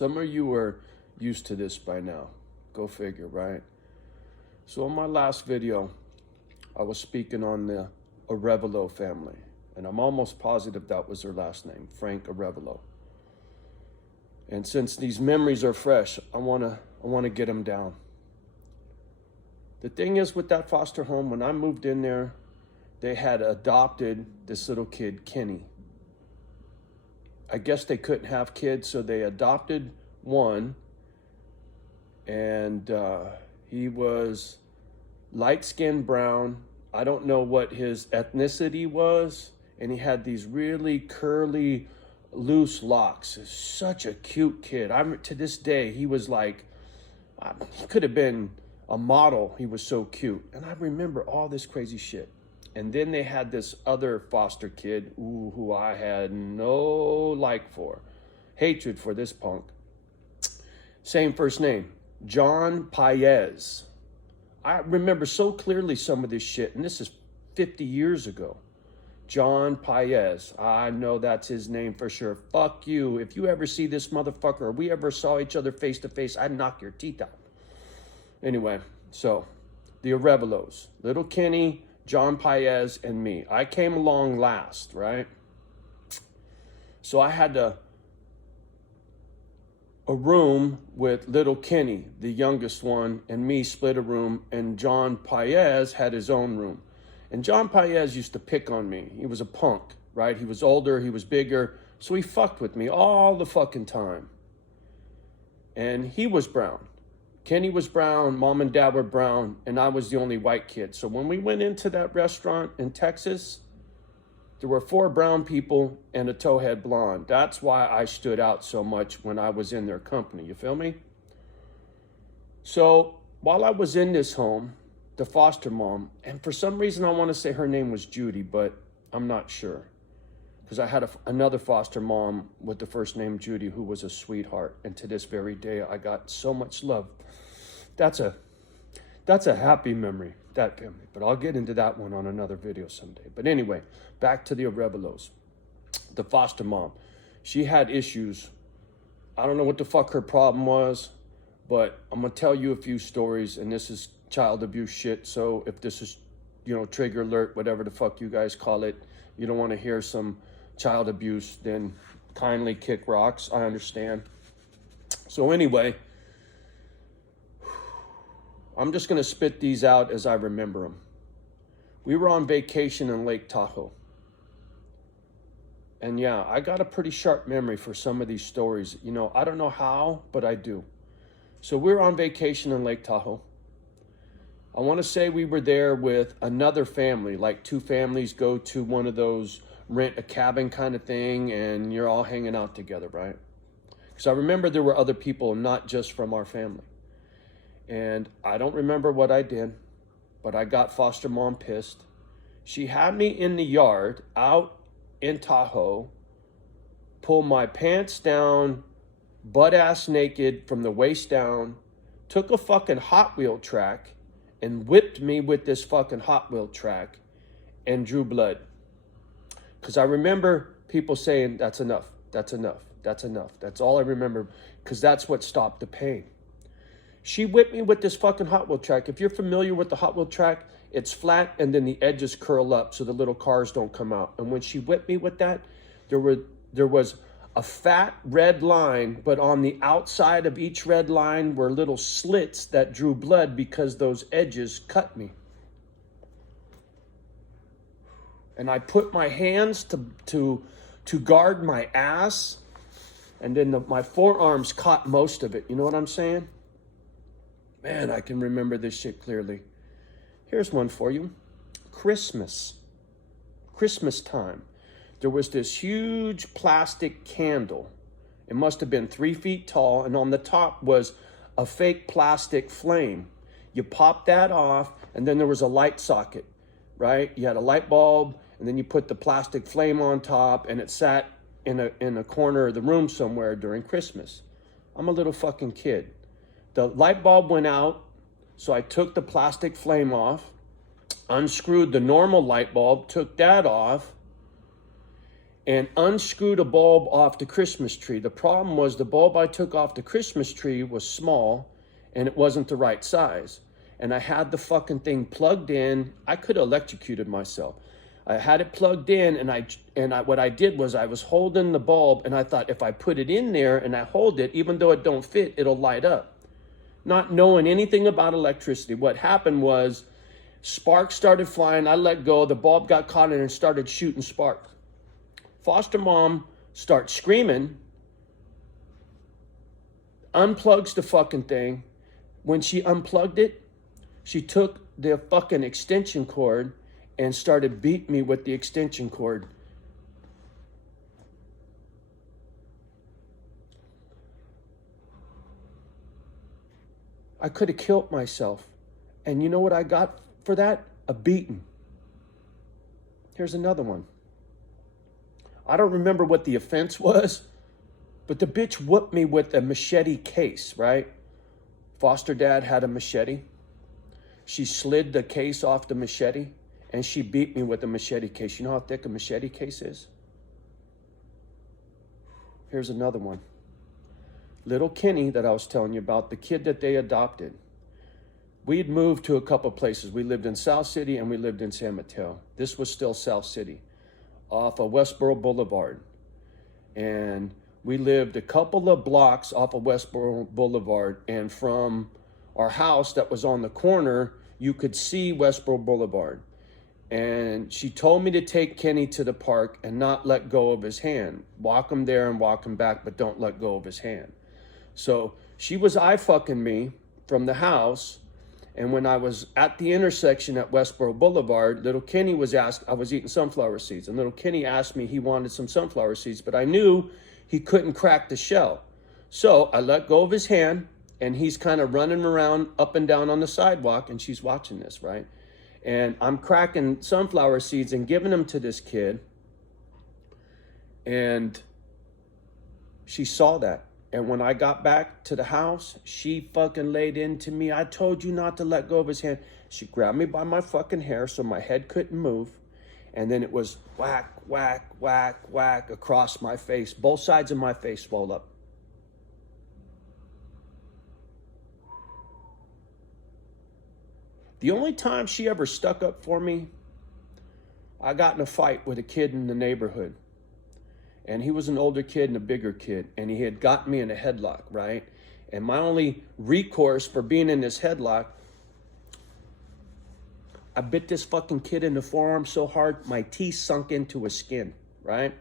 Some of you are used to this by now. Go figure, right? So in my last video, I was speaking on the Arevalo family, and I'm almost positive that was their last name, Frank Arevalo. And since these memories are fresh, I want to get them down. The thing is with that foster home, when I moved in there, they had adopted this little kid, Kenny. I guess they couldn't have kids, so they adopted one, and he was light-skinned brown. I don't know what his ethnicity was, and he had these really curly, loose locks. Such a cute kid. To this day, he was like, he could have been a model. He was so cute. And I remember all this crazy shit. And then they had this other foster kid who I had no hatred for this punk. Same first name, John Paez. I remember so clearly some of this shit, and this is 50 years ago. John Paez. I know that's his name for sure. Fuck you. If you ever see this motherfucker, or we ever saw each other face to face, I'd knock your teeth out. Anyway, so the Arevalos, little Kenny, John Paez, and me. I came along last, right? So I had a room with little Kenny, the youngest one, and me split a room, and John Paez had his own room. And John Paez used to pick on me. He was a punk, right? He was older, he was bigger, so he fucked with me all the fucking time. And he was brown. Kenny was brown, mom and dad were brown, and I was the only white kid. So when we went into that restaurant in Texas, there were 4 brown people and a towhead blonde. That's why I stood out so much when I was in their company, you feel me? So while I was in this home, the foster mom, and for some reason I want to say her name was Judy, but I'm not sure. Because I had another foster mom with the first name Judy who was a sweetheart. And to this very day, I got so much love. That's a happy memory, that family. But I'll get into that one on another video someday. But anyway, back to the Arevalos. The foster mom. She had issues. I don't know what the fuck her problem was, but I'm going to tell you a few stories, and this is child abuse shit. So if this is, trigger alert, whatever the fuck you guys call it, you don't want to hear some child abuse, then kindly kick rocks. I understand. So anyway, I'm just going to spit these out as I remember them. We were on vacation in Lake Tahoe. And yeah, I got a pretty sharp memory for some of these stories. I don't know how, but I do. So we were on vacation in Lake Tahoe. I want to say we were there with another family, like 2 families go to one of those rent a cabin kind of thing, and you're all hanging out together, right? Because I remember there were other people, not just from our family. And I don't remember what I did, but I got foster mom pissed. She had me in the yard out in Tahoe, pull my pants down, butt ass naked from the waist down, took a fucking Hot Wheel track and whipped me with this fucking Hot Wheel track and drew blood. Because I remember people saying, that's enough, that's enough, that's enough. That's all I remember, because that's what stopped the pain. She whipped me with this fucking Hot Wheel track. If you're familiar with the Hot Wheel track, it's flat and then the edges curl up so the little cars don't come out. And when she whipped me with that, there was a fat red line, but on the outside of each red line were little slits that drew blood because those edges cut me. And I put my hands to guard my ass, and then my forearms caught most of it. You know what I'm saying? Man, I can remember this shit clearly. Here's one for you. Christmas time. There was this huge plastic candle. It must have been 3 feet tall, and on the top was a fake plastic flame. You pop that off, and then there was a light socket, right? You had a light bulb, and then you put the plastic flame on top, and it sat in a corner of the room somewhere during Christmas. I'm a little fucking kid. The light bulb went out, so I took the plastic flame off, unscrewed the normal light bulb, took that off, and unscrewed a bulb off the Christmas tree. The problem was the bulb I took off the Christmas tree was small and it wasn't the right size. And I had the fucking thing plugged in. I could have electrocuted myself. I had it plugged in, and what I did was I was holding the bulb, and I thought if I put it in there and I hold it, even though it don't fit, it'll light up. Not knowing anything about electricity, what happened was sparks started flying. I let go. The bulb got caught in it and started shooting sparks. Foster mom starts screaming, unplugs the fucking thing. When she unplugged it, she took the fucking extension cord and started beating me with the extension cord. I could have killed myself. And you know what I got for that? A beating. Here's another one. I don't remember what the offense was, but the bitch whooped me with a machete case, right? Foster dad had a machete. She slid the case off the machete, and she beat me with a machete case. You know how thick a machete case is? Here's another one. Little Kenny that I was telling you about, the kid that they adopted. We had moved to a couple places. We lived in South City and we lived in San Mateo. This was still South City, off of Westboro Boulevard. And we lived a couple of blocks off of Westboro Boulevard, and from our house that was on the corner, you could see Westboro Boulevard. And she told me to take Kenny to the park and not let go of his hand. Walk him there and walk him back, but don't let go of his hand. So she was eye-fucking me from the house. And when I was at the intersection at Westboro Boulevard, little Kenny was asked, I was eating sunflower seeds, and little Kenny asked me he wanted some sunflower seeds, but I knew he couldn't crack the shell. So I let go of his hand, and he's kind of running around up and down on the sidewalk, and she's watching this, right? And I'm cracking sunflower seeds and giving them to this kid. And she saw that. And when I got back to the house, she fucking laid into me. I told you not to let go of his hand. She grabbed me by my fucking hair so my head couldn't move. And then it was whack, whack, whack, whack across my face. Both sides of my face swelled up. The only time she ever stuck up for me, I got in a fight with a kid in the neighborhood. And he was an older kid and a bigger kid. And he had gotten me in a headlock, right? And my only recourse for being in this headlock, I bit this fucking kid in the forearm so hard, my teeth sunk into his skin, right?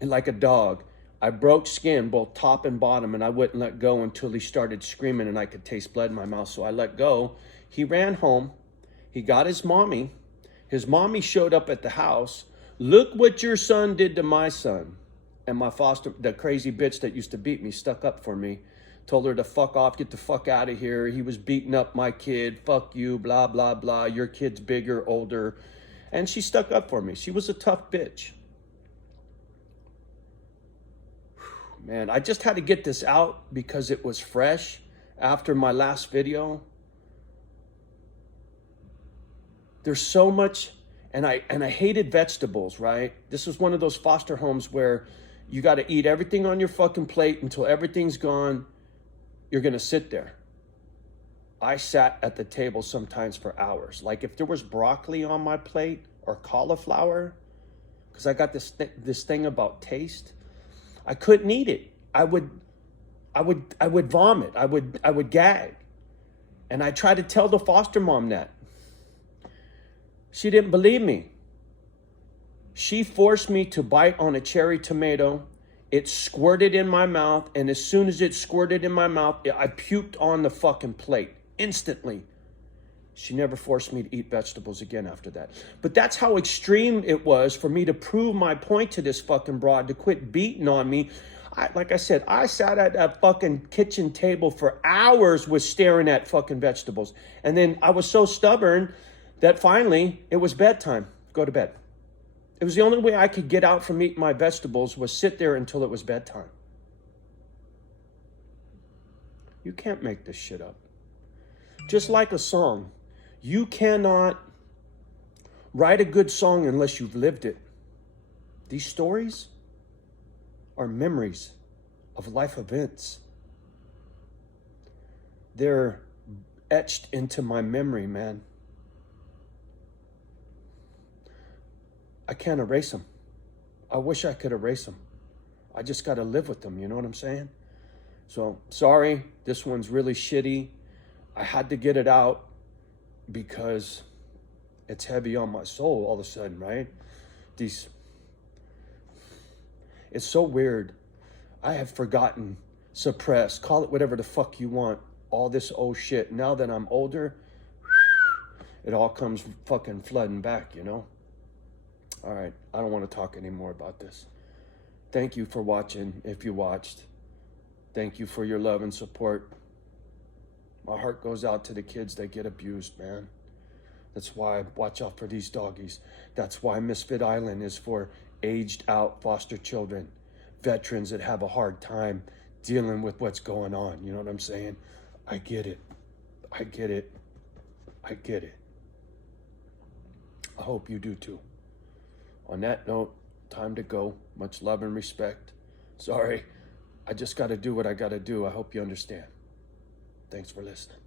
And like a dog, I broke skin, both top and bottom, and I wouldn't let go until he started screaming and I could taste blood in my mouth. So I let go. He ran home. He got his mommy. His mommy showed up at the house. Look what your son did to my son. And my foster, the crazy bitch that used to beat me, stuck up for me. Told her to fuck off, get the fuck out of here. He was beating up my kid. Fuck you, blah, blah, blah. Your kid's bigger, older. And she stuck up for me. She was a tough bitch. Man, I just had to get this out because it was fresh after my last video. There's so much, and I hated vegetables, right? This was one of those foster homes where you got to eat everything on your fucking plate until everything's gone. You're going to sit there. I sat at the table sometimes for hours. Like if there was broccoli on my plate or cauliflower, because I got this thing about taste, I couldn't eat it. I would vomit. I would gag. And I tried to tell the foster mom that. She didn't believe me. She forced me to bite on a cherry tomato. It squirted in my mouth, and as soon as it squirted in my mouth, I puked on the fucking plate instantly. She never forced me to eat vegetables again after that. But that's how extreme it was for me to prove my point to this fucking broad, to quit beating on me. Like I said, I sat at that fucking kitchen table for hours with staring at fucking vegetables. And then I was so stubborn that finally it was bedtime. Go to bed. It was the only way I could get out from eating my vegetables was sit there until it was bedtime. You can't make this shit up. Just like a song. You cannot write a good song unless you've lived it. These stories are memories of life events. They're etched into my memory, man. I can't erase them. I wish I could erase them. I just got to live with them, you know what I'm saying? So, sorry, this one's really shitty. I had to get it out because it's heavy on my soul all of a sudden, right? It's so weird. I have forgotten, suppressed, call it whatever the fuck you want, all this old shit. Now that I'm older, it all comes fucking flooding back, you know? All right, I don't want to talk anymore about this. Thank you for watching, if you watched. Thank you for your love and support. My heart goes out to the kids that get abused, man. That's why I watch out for these doggies. That's why Misfit Island is for aged out foster children, veterans that have a hard time dealing with what's going on. You know what I'm saying? I get it. I get it. I get it. I hope you do too. On that note, time to go. Much love and respect. Sorry, I just got to do what I got to do. I hope you understand. Thanks for listening.